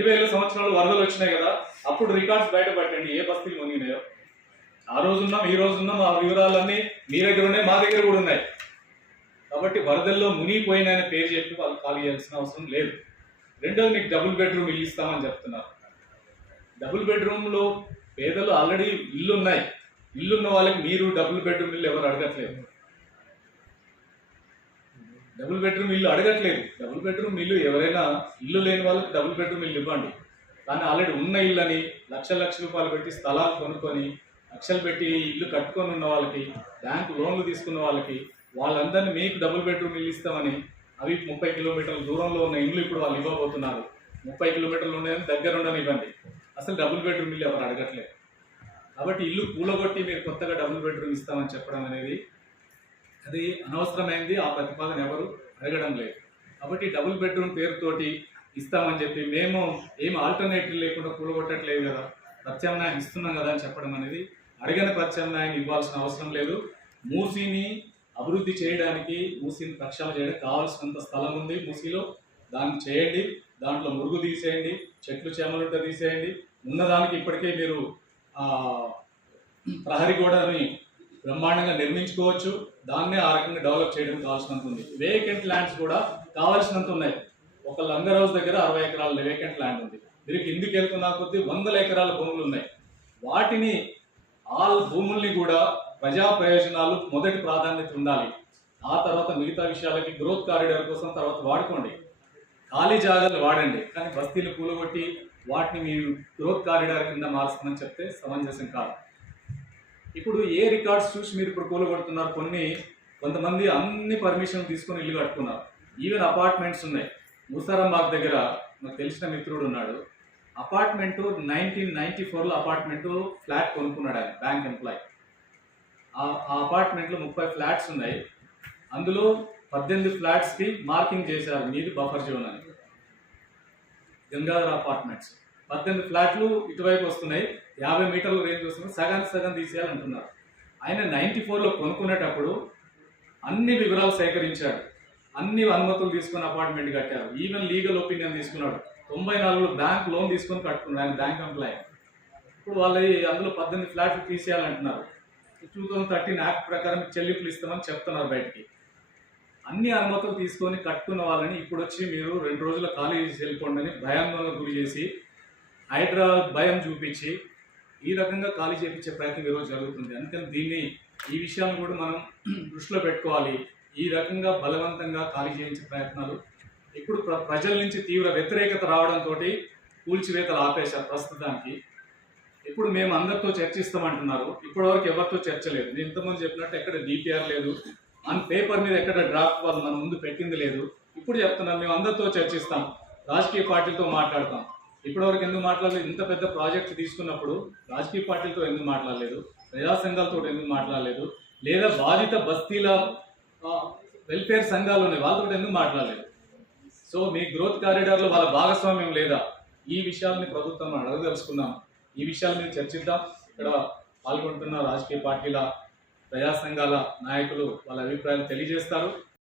రెండు వేల సంవత్సరాలు వరదలు వచ్చినాయి కదా అప్పుడు రికార్డ్స్ బయటపట్టండి ఏ బస్తీలు మునిగినాయో? ఆ రోజున్నాం ఈ రోజు ఉన్నాం ఆ వివరాలన్నీ మీ దగ్గర ఉన్నాయి మా దగ్గర కూడా ఉన్నాయి. కాబట్టి వరదల్లో మునిగిపోయిన పేరు చెప్పి వాళ్ళు ఖాళీ చేయాల్సిన అవసరం లేదు. రెండోది మీకు డబుల్ బెడ్రూమ్ ఇల్లు ఇస్తామని చెప్తున్నారు. డబుల్ బెడ్రూమ్లో పేదలు ఆల్రెడీ ఇల్లు ఉన్నాయి ఇల్లున్న వాళ్ళకి మీరు డబుల్ బెడ్రూమ్ ఇల్లు ఎవరు అడగట్లేదు. డబుల్ బెడ్రూమ్ ఇల్లు అడగట్లేదు. డబుల్ బెడ్రూమ్ ఇల్లు ఎవరైనా ఇల్లు లేని వాళ్ళకి డబుల్ బెడ్రూమ్ ఇల్లు ఇవ్వండి. కానీ ఆల్రెడీ ఉన్న ఇల్లు అని లక్ష లక్ష రూపాయలు పెట్టి స్థలాలు కొనుక్కొని లక్షలు పెట్టి ఇల్లు కట్టుకొని ఉన్న వాళ్ళకి బ్యాంకు లోన్లు తీసుకున్న వాళ్ళకి వాళ్ళందరినీ మీకు డబుల్ బెడ్రూమ్ ఇల్లు ఇస్తామని అవి ముప్పై కిలోమీటర్ల దూరంలో ఉన్న ఇల్లు ఇప్పుడు వాళ్ళు ఇవ్వబోతున్నారు. ముప్పై కిలోమీటర్లు ఉండేది దగ్గర ఉండనివ్వండి. అసలు డబుల్ బెడ్రూమ్ ఇల్లు ఎవరు అడగట్లేదు. కాబట్టి ఇల్లు కూలగొట్టి మీరు కొత్తగా డబుల్ బెడ్రూమ్ ఇస్తామని చెప్పడం అనేది అది అనవసరమైంది ఆ ప్రతిపాదన ఎవరు అడగడం లేదు. కాబట్టి డబుల్ బెడ్రూమ్ పేరుతోటి ఇస్తామని చెప్పి మేము ఏం ఆల్టర్నేటివ్ లేకుండా కూలగొట్టట్లేదు కదా ప్రత్యామ్నాయం ఇస్తున్నాం కదా అని చెప్పడం అనేది అడిగిన ప్రత్యామ్నాయం ఇవ్వాల్సిన అవసరం లేదు. మూసీని అభివృద్ధి చేయడానికి మూసీని ప్రక్షాళన చేయడానికి కావాల్సినంత స్థలం ఉంది మూసీలో. దాన్ని చేయండి దాంట్లో మురుగు తీసేయండి చెట్లు చేమలుంట తీసేయండి. ఉన్నదానికి ఇప్పటికే మీరు ప్రహరీ గోడని బ్రహ్మాండంగా నిర్మించుకోవచ్చు. దాన్నే ఆ రకంగా డెవలప్ చేయడం కావాల్సినంత ఉంది. వేకెంట్ ల్యాండ్స్ కూడా కావాల్సినంత ఉన్నాయి. ఒక లంగర్ హౌస్ దగ్గర అరవై ఎకరాల వేకెంట్ ల్యాండ్ ఉంది. మీరు ఇందుకు వెళ్తున్నా కొద్దీ వందల ఎకరాల భూములు ఉన్నాయి. వాటిని ఆ భూముల్ని కూడా ప్రజా ప్రయోజనాలు మొదటి ప్రాధాన్యత ఉండాలి. ఆ తర్వాత మిగతా విషయాలకి గ్రోత్ కారిడార్ కోసం తర్వాత వాడుకోండి. ఖాళీ జాగాలు వాడండి. కానీ బస్తీలు కూలగొట్టి వాటిని మీరు గ్రోత్ కారిడార్ కింద మార్చమని చెప్తే సమంజసం కాదు. ఇప్పుడు ఏ రికార్డ్స్ చూసి మీరు ఇప్పుడు కూలగొడుతున్నారు? కొన్ని కొంతమంది అన్ని పర్మిషన్ తీసుకొని ఇల్లు కట్టుకున్నారు. ఈవెన్ అపార్ట్మెంట్స్ ఉన్నాయి. ముసారాంబాగ్ దగ్గర నాకు తెలిసిన మిత్రుడు ఉన్నాడు. అపార్ట్మెంట్ నైన్టీన్ నైన్టీ ఫోర్లో అపార్ట్మెంట్ ఫ్లాట్ కొనుక్కున్నాడు ఆయన బ్యాంక్ ఎంప్లాయ్ ఆ ఆ అపార్ట్మెంట్లో ముప్పై ఫ్లాట్స్ ఉన్నాయి. అందులో పద్దెనిమిది ఫ్లాట్స్కి మార్కింగ్ చేశారు. మీది బఫర్ జోన్ అని. గంగాధర అపార్ట్మెంట్స్ పద్దెనిమిది ఫ్లాట్లు ఇటువైపు వస్తున్నాయి. యాభై మీటర్ల రేంజ్ వస్తున్నాయి. సగానికి సగం తీసేయాలంటున్నారు. ఆయన నైంటీ ఫోర్లో కొనుక్కునేటప్పుడు అన్ని వివరాలు సేకరించాడు. అన్ని అనుమతులు తీసుకొని అపార్ట్మెంట్ కట్టారు. ఈవెన్ లీగల్ ఒపీనియన్ తీసుకున్నాడు. తొంభై నాలుగులో బ్యాంక్ లోన్ తీసుకొని కట్టుకున్నాడు ఆయన బ్యాంక్ ఎంప్లాయ్ ఇప్పుడు వాళ్ళ అందులో పద్దెనిమిది ఫ్లాట్లు తీసేయాలంటున్నారు. టూ థౌజండ్ థర్టీన్ యాక్ట్ ప్రకారం చెల్లింపులు ఇస్తామని చెప్తున్నారు బయటికి. అన్ని అనుమతులు తీసుకొని కట్టుకున్న వాళ్ళని ఇప్పుడు వచ్చి మీరు రెండు రోజుల ఖాళీ చేసి వెళ్ళిపోండి అని భయాందోళన గురి చేసి హైదరాబాద్ భయం చూపించి ఈ రకంగా ఖాళీ చేయించే ప్రయత్నం ఈరోజు జరుగుతుంది. అందుకని దీన్ని ఈ విషయాలను కూడా మనం దృష్టిలో పెట్టుకోవాలి. ఈ రకంగా బలవంతంగా ఖాళీ చేయించే ప్రయత్నాలు ఇప్పుడు ప్ర- ప్రజల నుంచి తీవ్ర వ్యతిరేకత రావడంతో కూల్చివేతలు ఆపేశారు ప్రస్తుతానికి. ఇప్పుడు మేము అందరితో చర్చిస్తామంటున్నారు. ఇప్పటివరకు ఎవరితో చర్చ లేదు నేను ఇంతకుముందు చెప్పినట్టు ఎక్కడ డిపిఆర్ లేదు. ఆన్ పేపర్ మీద ఎక్కడ డ్రాఫ్ట్ వాళ్ళు మన ముందు పెట్టింది లేదు. ఇప్పుడు చెప్తున్నాం మేము అందరితో చర్చిస్తాం. రాజకీయ పార్టీలతో మాట్లాడతాం. ఇప్పటివరకు ఎందుకు మాట్లాడలేదు? ఇంత పెద్ద ప్రాజెక్ట్ తీసుకున్నప్పుడు రాజకీయ పార్టీలతో ఎందుకు మాట్లాడలేదు? ప్రజా సంఘాలతో ఎందుకు మాట్లాడలేదు? లేదా బాధిత బస్తీల వెల్ఫేర్ సంఘాలు ఉన్నాయి వాళ్ళతో ఎందుకు మాట్లాడలేదు? సో మీ గ్రోత్ కారిడార్లో వాళ్ళ భాగస్వామ్యం లేదా? ఈ విషయాలని ప్రభుత్వం అడగదలుచుకున్నాం ఈ విషయాల మీద చర్చిద్దాం. ఇక్కడ పాల్గొంటున్న రాజకీయ పార్టీల ప్రజా సంఘాల నాయకులు వాళ్ళ అభిప్రాయాలు తెలియజేస్తారు.